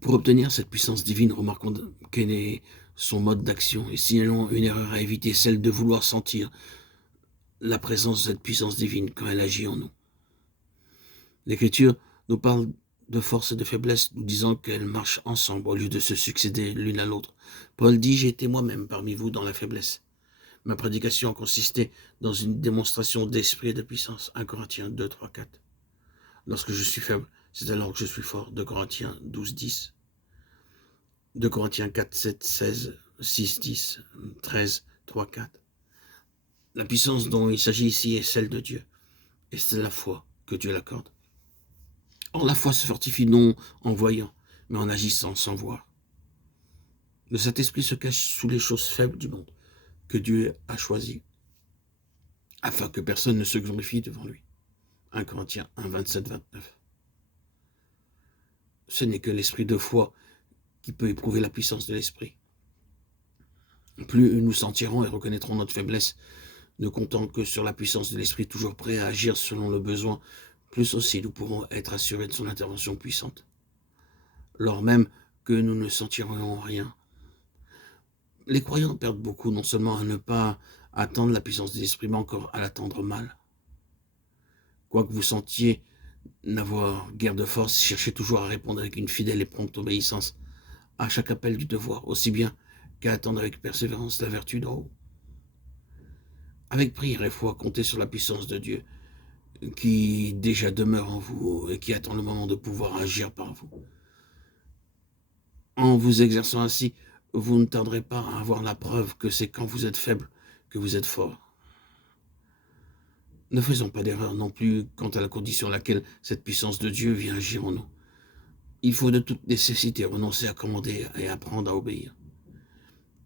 Pour obtenir cette puissance divine, remarquons quel est son mode d'action et signalons une erreur à éviter, celle de vouloir sentir la présence de cette puissance divine quand elle agit en nous. L'Écriture nous parle de force et de faiblesse, nous disant qu'elles marchent ensemble au lieu de se succéder l'une à l'autre. Paul dit « J'ai été moi-même parmi vous dans la faiblesse. Ma prédication a consisté dans une démonstration d'esprit et de puissance. » 1 Corinthiens 2, 3, 4. Lorsque je suis faible, c'est alors que je suis fort. 2 Corinthiens 12, 10. 2 Corinthiens 4, 7, 16, 6, 10, 13, 3, 4. La puissance dont il s'agit ici est celle de Dieu. Et c'est la foi que Dieu l'accorde. Or, la foi se fortifie non en voyant, mais en agissant sans voir. Le Saint-Esprit se cache sous les choses faibles du monde que Dieu a choisies, afin que personne ne se glorifie devant lui. 1 Corinthiens 1, 27, 29. Ce n'est que l'esprit de foi qui peut éprouver la puissance de l'esprit. Plus nous sentirons et reconnaîtrons notre faiblesse, ne comptant que sur la puissance de l'esprit toujours prêt à agir selon le besoin, plus aussi nous pourrons être assurés de son intervention puissante. Lors même que nous ne sentirons rien. Les croyants perdent beaucoup, non seulement à ne pas attendre la puissance de l'esprit, mais encore à l'attendre mal. Quoi que vous sentiez n'avoir guère de force, cherchez toujours à répondre avec une fidèle et prompte obéissance à chaque appel du devoir, aussi bien qu'à attendre avec persévérance la vertu d'en haut. Avec prière et foi, comptez sur la puissance de Dieu, qui déjà demeure en vous et qui attend le moment de pouvoir agir par vous. En vous exerçant ainsi, vous ne tarderez pas à avoir la preuve que c'est quand vous êtes faible que vous êtes fort. Ne faisons pas d'erreur non plus quant à la condition à laquelle cette puissance de Dieu vient agir en nous. Il faut de toute nécessité renoncer à commander et apprendre à obéir.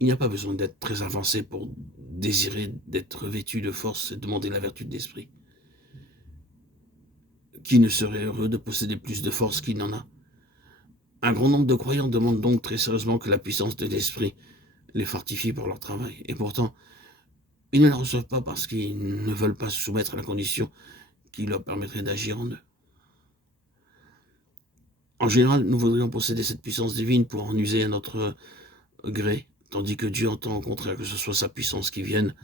Il n'y a pas besoin d'être très avancé pour désirer d'être vêtu de force et demander la vertu de l'esprit. Qui ne serait heureux de posséder plus de force qu'il n'en a? Un grand nombre de croyants demandent donc très sérieusement que la puissance de l'esprit les fortifie par leur travail. Et pourtant, ils ne la reçoivent pas parce qu'ils ne veulent pas se soumettre à la condition qui leur permettrait d'agir en eux. En général, nous voudrions posséder cette puissance divine pour en user à notre gré, tandis que Dieu entend au contraire que ce soit sa puissance qui vienne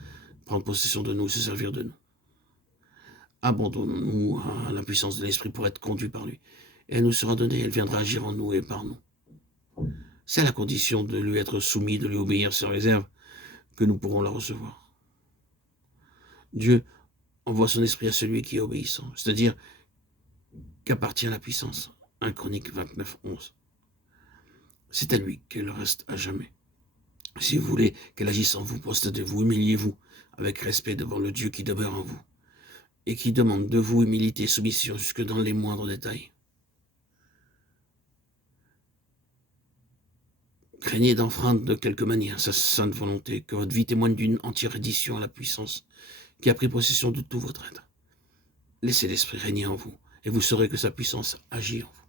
prendre possession de nous et se servir de nous. Abandonnons-nous à la puissance de l'esprit pour être conduits par lui. Et elle nous sera donnée, elle viendra agir en nous et par nous. C'est à la condition de lui être soumis, de lui obéir sans réserve, que nous pourrons la recevoir. Dieu envoie son esprit à celui qui est obéissant, c'est-à-dire qu'appartient la puissance. 1 Chroniques 29, 11. C'est à lui qu'elle reste à jamais. Si vous voulez qu'elle agisse en vous, prosternez-vous, humiliez-vous avec respect devant le Dieu qui demeure en vous et qui demande de vous humilité et soumission jusque dans les moindres détails. Craignez d'enfreindre de quelque manière sa sainte volonté, que votre vie témoigne d'une entière reddition à la puissance qui a pris possession de tout votre être. Laissez l'esprit régner en vous, et vous saurez que sa puissance agit en vous.